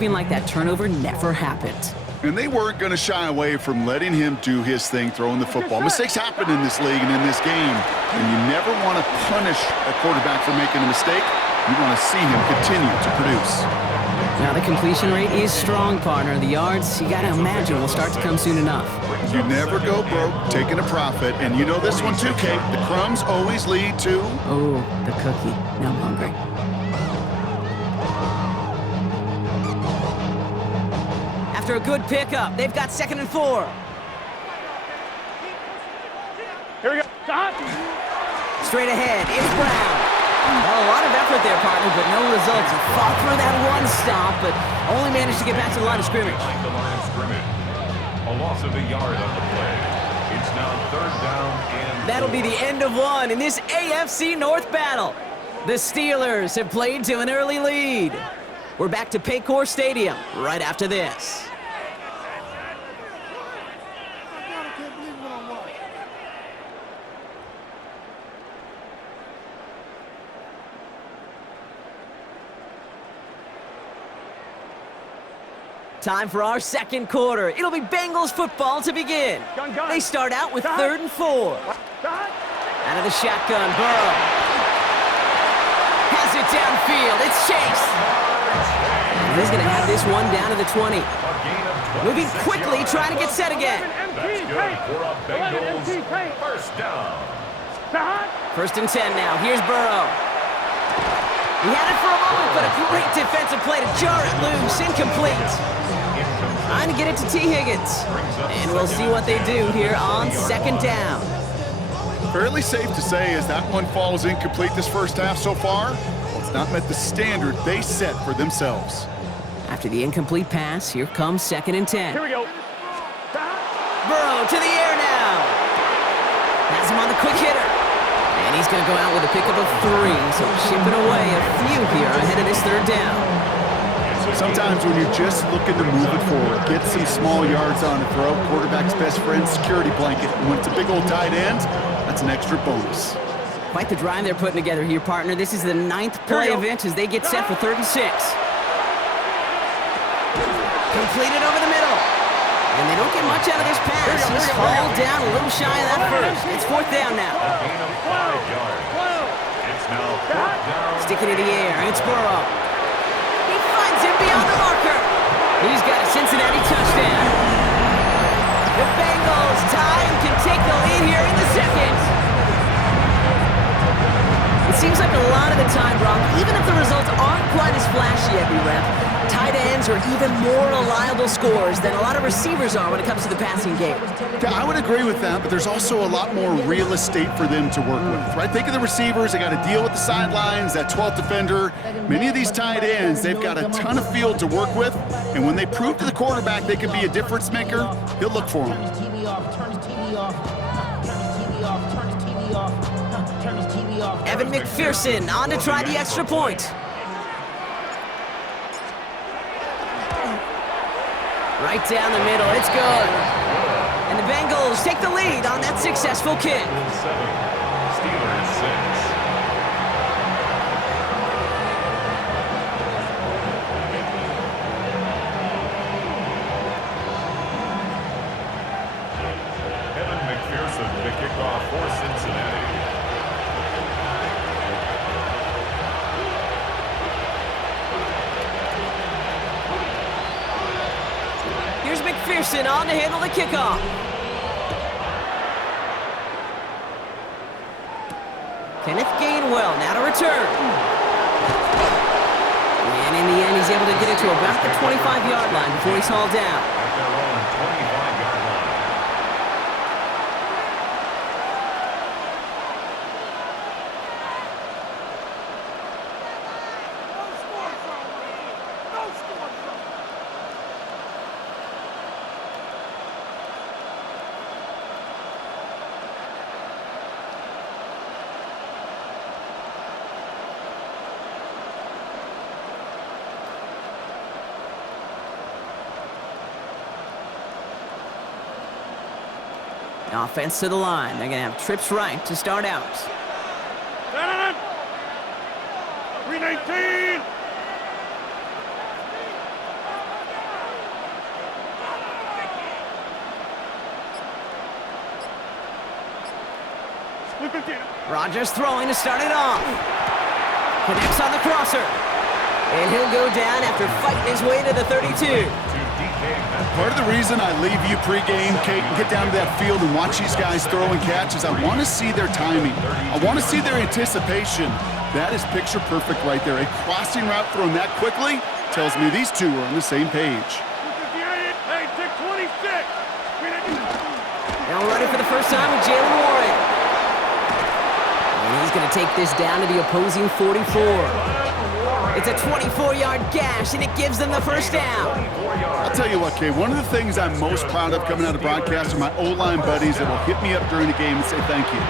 Feeling like that turnover never happened. And they weren't going to shy away from letting him do his thing, throwing the football. Mistakes happen in this league and in this game, and you never want to punish a quarterback for making a mistake. You want to see him continue to produce. Now the completion rate is strong, partner. The yards, you got to imagine, will start to come soon enough. You never go broke taking a profit, and you know this one too, Kate. The crumbs always lead to... Oh, the cookie. Now I'm hungry. After a good pickup, they've got 2nd and 4. Here we go. Straight ahead, it's Brown. Well, a lot of effort there, partner, but no results. He fought through that one stop, but only managed to get back to the line of scrimmage. A loss of a yard on the play. It's now 3rd down and... That'll be the end of one in this AFC North battle. The Steelers have played to an early lead. We're back to Paycor Stadium right after this. Time for our 2nd quarter. It'll be Bengals football to begin. They start out with 3rd and 4. Out of the shotgun, Burrow. Has it downfield. It's Chase. And he's going to have this one down to the 20. Moving quickly, trying to get set again. That's good for a Bengals 1st down. 1st and 10 now. Here's Burrow. He had it for a moment, but a great defensive play to jar it loose. Incomplete. Trying to get it to T. Higgins. And we'll see what they do here on 2nd down. Fairly safe to say as that one falls incomplete this first half so far, well, it's not met the standard they set for themselves. After the incomplete pass, here comes 2nd and 10. Here we go. Burrow to the air now. Has him on the quick hitter. And he's going to go out with a pickup of 3, so chipping away a few here ahead of this 3rd down. Sometimes when you're just looking to move it forward, get some small yards on a throw, quarterback's best friend, security blanket. And when it's a big old tight end, that's an extra bonus. Quite the drive they're putting together here, partner. This is the 9th play event as they get set for 3rd and 6. Completed over the middle. And they don't get much out of this pass. He's fallen down a little shy of that first. It's 4th down now. Gain of 5 yards. It's now 4th down. Sticking in the air, and it's Burrow. He finds him beyond the marker. He's got a Cincinnati touchdown. The Bengals tie and can take the lead here in the 2nd. It seems like a lot of the time, Brock, even if the results aren't quite as flashy every rep, tight ends are even more reliable scorers than a lot of receivers are when it comes to the passing game. Yeah, I would agree with that, but there's also a lot more real estate for them to work with, right? Think of the receivers. They got to deal with the sidelines, that 12th defender. Many of these tight ends, they've got a ton of field to work with, and when they prove to the quarterback they could be a difference maker, he'll look for them. Evan McPherson on to try the extra point. Right down the middle, it's good. And the Bengals take the lead on that successful kick. 7, Steelers 6. Evan McPherson, the kickoff for Cincinnati. Here's McPherson on to handle the kickoff. Kenneth Gainwell now to return. And in the end, he's able to get it to about the 25-yard line before he's hauled down. At their own 25-yard line. Offense to the line. They're going to have trips right to start out. 319. Rodgers throwing to start it off. Connects on the crosser. And he'll go down after fighting his way to the 32. Part of the reason I leave you pregame, Kate, and get down to that field and watch these guys throw and catch is I want to see their timing. I want to see their anticipation. That is picture perfect right there. A crossing route thrown that quickly tells me these two are on the same page. Now running for the first time with Jalen Warren. And he's going to take this down to the opposing 44. It's a 24-yard gash, and it gives them the first down. I'll tell you what, Kay, one of the things I'm most proud of coming out of broadcast are my O-line buddies that will hit me up during the game and say thank you.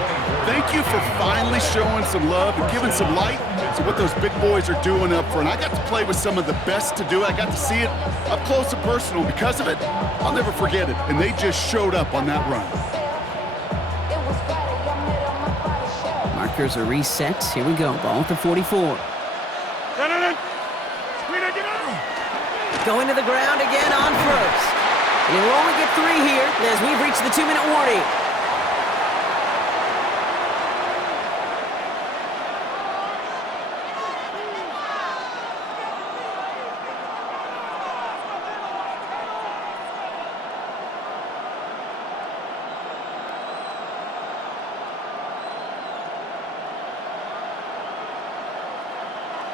Thank you for finally showing some love and giving some light to what those big boys are doing up front. I got to play with some of the best to do it. I got to see it up close and personal. Because of it, I'll never forget it. And they just showed up on that run. Markers are reset. Here we go. Ball at the 44. Going to the ground again on first. And he'll only get 3 here as we've reached the 2-minute warning.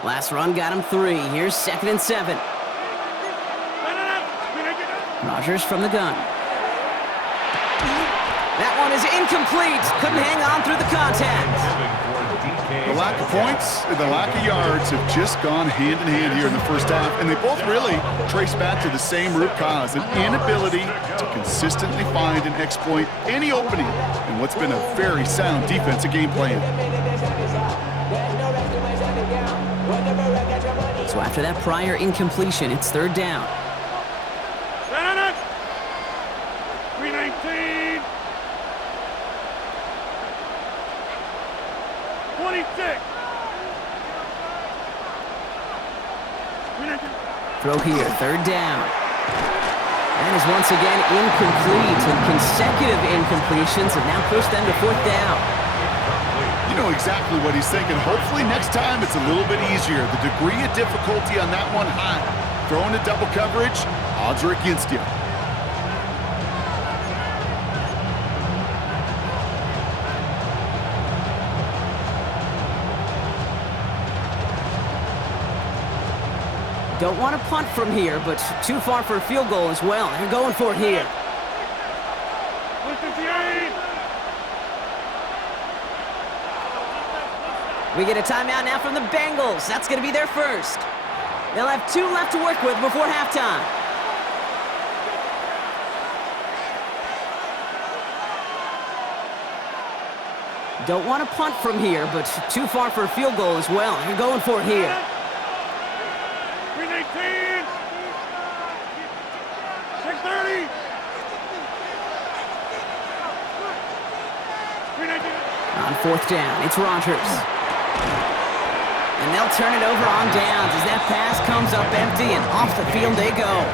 Last run got him 3. Here's 2nd and 7. Rodgers from the gun. That one is incomplete. Couldn't hang on through the contact. The lack of points and the lack of yards have just gone hand in hand here in the first half, and they both really trace back to the same root cause, an inability to consistently find and exploit any opening in what's been a very sound defensive game plan. So after that prior incompletion, it's 3rd down. 319. 26. Throw here, 3rd down. That is once again incomplete, and consecutive incompletions have now pushed them to 4th down. You know exactly what he's thinking. Hopefully next time it's a little bit easier. The degree of difficulty on that one high. Throwing to double coverage, odds are against you. Don't want to punt from here, but too far for a field goal as well. They're going for it here. We get a timeout now from the Bengals. That's going to be their first. They'll have 2 left to work with before halftime. Don't want to punt from here, but too far for a field goal as well. They're going for it here. 319. 630. 319. On 4th down, it's Rodgers. And they'll turn it over on downs as that pass comes up empty, and off the field they go.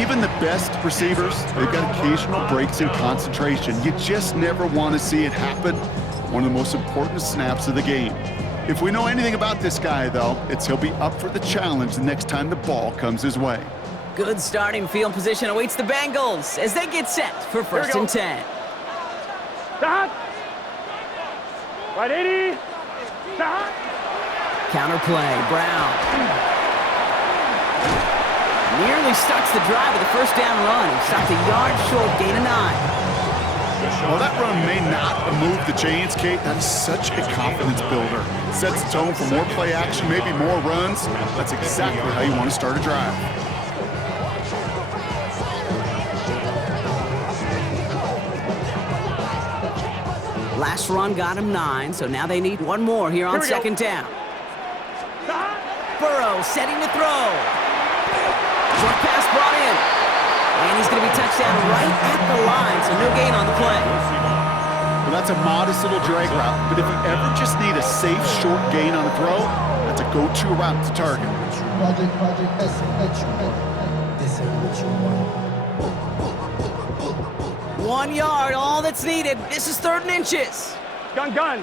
Even the best receivers, they've got occasional breaks in concentration. You just never want to see it happen. One of the most important snaps of the game. If we know anything about this guy, though, it's he'll be up for the challenge the next time the ball comes his way. Good starting field position awaits the Bengals as they get set for 1st and 10. Stop. Right 80. Stop. Counterplay, Brown. Nearly starts the drive with a 1st down run. He stopped a yard short, gain of 9. Well, that run may not have moved the chains, Kate. That's such a confidence builder. Sets the tone for more play action, maybe more runs. That's exactly how you want to start a drive. Last run got him 9, so now they need 1 more here on 2nd down. Burrow setting to throw. Short pass brought in. And he's going to be touched down right at the line, so no gain on the play. Well, that's a modest little drag route, but if you ever just need a safe, short gain on a throw, that's a go-to route to target. One yard, all that's needed. This is 3rd and inches. Gun.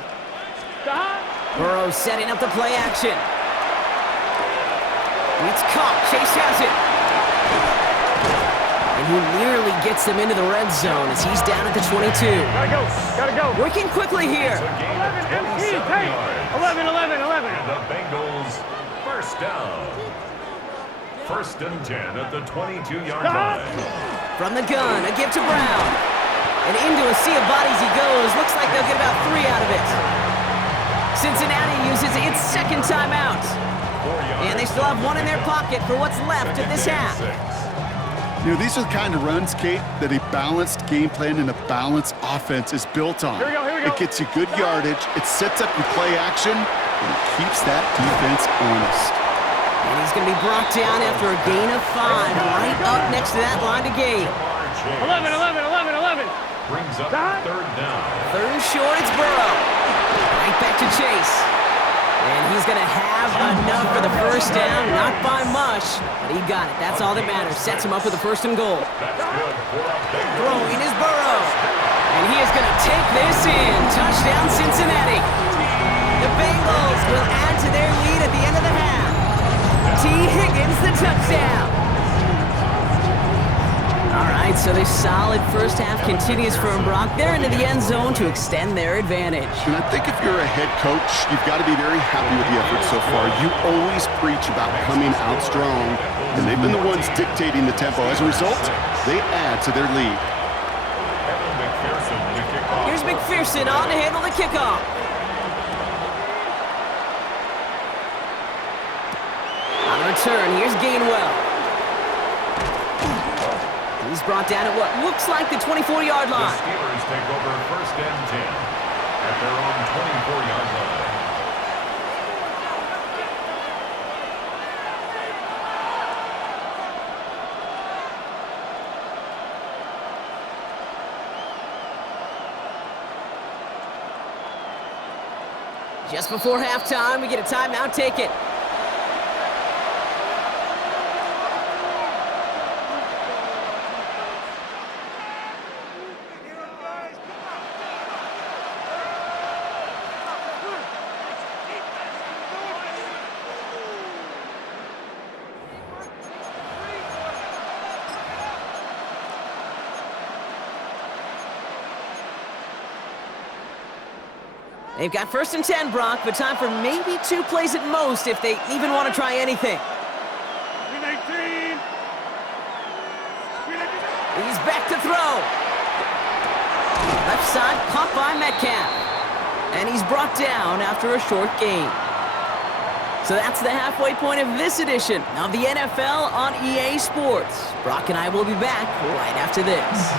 Stop. Burrow setting up the play action. It's caught. Chase has it. And he nearly gets them into the red zone as he's down at the 22. Gotta go. Working quickly here. 11 empty. Hey. 11. And the Bengals first down. First and 10 at the 22-yard line. From the gun, a give to Brown. And into a sea of bodies he goes. Looks like they'll get about 3 out of it. Cincinnati uses its second timeout. And they still have 1 in their pocket for what's left of this half. You know, these are the kind of runs, Kate, that a balanced game plan and a balanced offense is built on. Here we go. It gets you good yardage, it sets up your play action, and it keeps that defense honest. And he's going to be brought down after a gain of 5, right up next to that line to gain. 11. Brings up third down. Third and short, it's Burrow. Right back to Chase. And he's going to have enough for the first down, not by much, but he got it. That's all that matters. Sets him up with the first and goal. That's good for a Bengals. Throwing is Burrow. And he is going to take this in. Touchdown, Cincinnati. The Bengals will add to their lead at the end of the half. T. Higgins, the touchdown. All right, so this solid first half continues from Brock. They're into the end zone to extend their advantage. And I think if you're a head coach, you've got to be very happy with the effort so far. You always preach about coming out strong, and they've been the ones dictating the tempo. As a result, they add to their lead. Here's McPherson on to handle the kickoff. On the return, here's Gainwell. He's brought down at what looks like the 24-yard line. The Steelers take over first and 10 at their own 24-yard line. Just before halftime, we get a timeout. Take it. They've got first and 10, Brock, but time for maybe 2 plays at most if they even want to try anything. He's back to throw. Left side caught by Metcalf. And he's brought down after a short gain. So that's the halfway point of this edition of the NFL on EA Sports. Brock and I will be back right after this.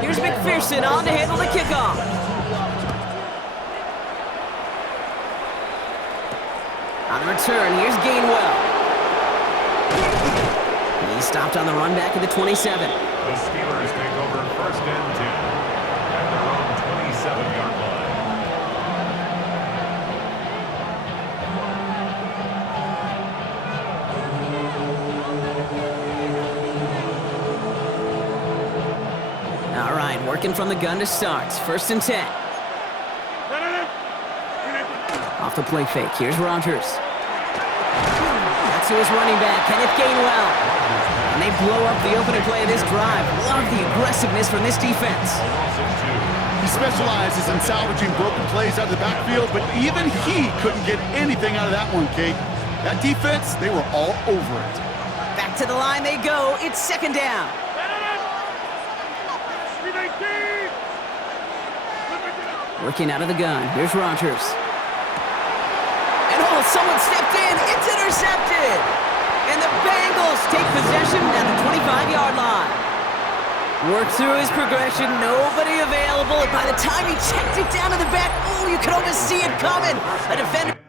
Here's McPherson on to handle the kickoff. On the return, here's Gainwell. He's stopped on the run back at the 27. The Steelers take over first and 10 at their own 27-yard line. All right, working from the gun to start. First and 10. Off the play fake. Here's Rodgers. That's to his running back, Kenneth Gainwell. And they blow up the opening play of this drive. Love the aggressiveness from this defense. He specializes in salvaging broken plays out of the backfield, but even he couldn't get anything out of that one, Kate. That defense, they were all over it. Back to the line they go. It's second down. Working out of the gun. Here's Rodgers. And someone stepped in. It's intercepted. And the Bengals take possession at the 25-yard line. Worked through his progression. Nobody available. And by the time he checked it down to the back, oh, you could almost see it coming. A defender.